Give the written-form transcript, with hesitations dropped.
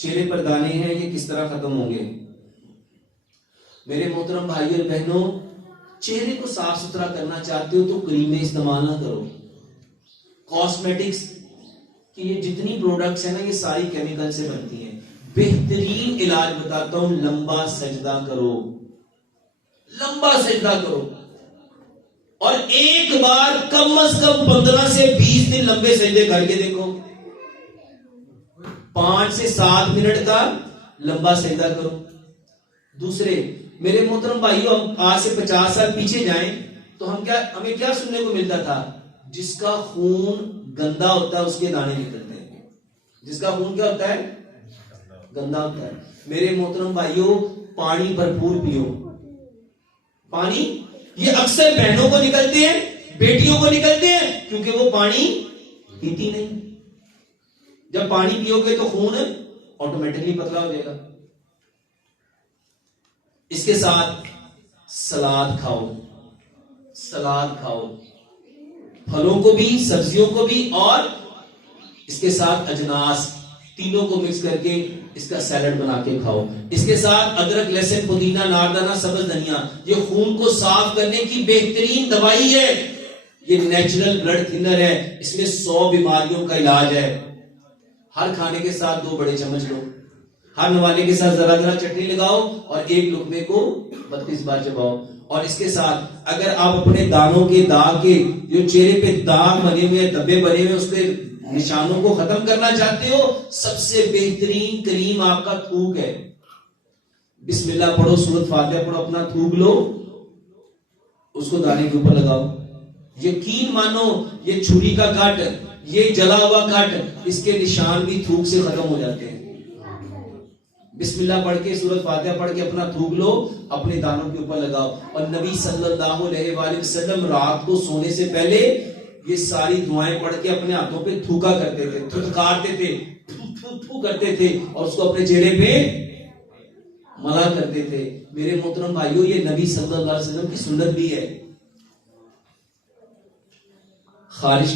چہرے پر دانے ہیں یہ کس طرح ختم ہوں گے؟ میرے محترم بھائیوں اور بہنوں، چہرے کو صاف ستھرا کرنا چاہتے ہو تو کریمیں استعمال نہ کرو. کاسمیٹکس کی یہ جتنی پروڈکٹس ہیں نا یہ ساری کیمیکل سے بنتی ہیں. بہترین علاج بتاتا ہوں، لمبا سجدہ کرو، لمبا سجدہ کرو، اور ایک بار کم از کم 15 سے 20 دن لمبے سجدے کر کے دیکھو. 5 سے 7 منٹ کا لمبا سجدہ کرو. دوسرے میرے محترم بھائیوں، ہم آج سے 50 سال پیچھے جائیں تو ہمیں کیا سننے کو ملتا تھا؟ جس کا خون گندا ہوتا ہے اس کے دانے نکلتے ہیں. جس کا خون کیا ہوتا ہے؟ گندا ہوتا ہے. میرے محترم بھائیوں، پانی بھرپور پیو. پانی یہ اکثر بہنوں کو نکلتے ہیں، بیٹیوں کو نکلتے ہیں، کیونکہ وہ پانی پیتی نہیں. جب پانی پیو گے تو خون آٹومیٹکلی پتلا ہو جائے گا. اس کے ساتھ سلاد کھاؤ، سلاد کھاؤ، پھلوں کو بھی، سبزیوں کو بھی، اور اس کے ساتھ اجناس تینوں کو مکس کر کے اس کا سیلڈ بنا کے کھاؤ. اس کے ساتھ ادرک، لہسن، پودینہ، ناردانہ، سبز دھنیا، یہ خون کو صاف کرنے کی بہترین دوائی ہے. یہ نیچرل بلڈ تھنر ہے، اس میں 100 بیماریوں کا علاج ہے. ہر کھانے کے ساتھ 2 بڑے چمچ لو، ہر نوالے کے ساتھ ذرا ذرا چٹنی لگاؤ اور ایک لقمے کو 32 بار چباؤ. اور اس کے ساتھ اگر آپ اپنے دانوں کے داغ کے جو چہرے پہ داغ بنے ہوئے، دبے بنے ہوئے، اس پہ نشانوں کو ختم کرنا چاہتے ہو، سب سے بہترین کریم آپ کا تھوک ہے. بسم اللہ پڑھو، سورۃ فاتحہ پڑھو، اپنا تھوک لو، اس کو دانے کے اوپر لگاؤ. یقین مانو یہ چھری کا کٹ، یہ جلا ہوا کٹ، اس کے نشان بھی تھوک سے ختم ہو جاتے ہیں. بسم اللہ پڑھ کے، سورۃ فاتحہ پڑھ کے اپنا تھوک لو، اپنے دانوں کے اوپر لگاؤ. اور نبی صلی اللہ علیہ وآلہ وسلم رات کو سونے سے پہلے یہ ساری دعائیں پڑھ کے اپنے ہاتھوں پہ تھوکا کرتے تھے، تھتکارتے تھے، تھو تھو کرتے تھے، اور اس کو اپنے چہرے پہ ملا کرتے تھے. میرے محترم بھائیوں، یہ نبی صلی اللہ علیہ وسلم کی سنت بھی ہے. خارج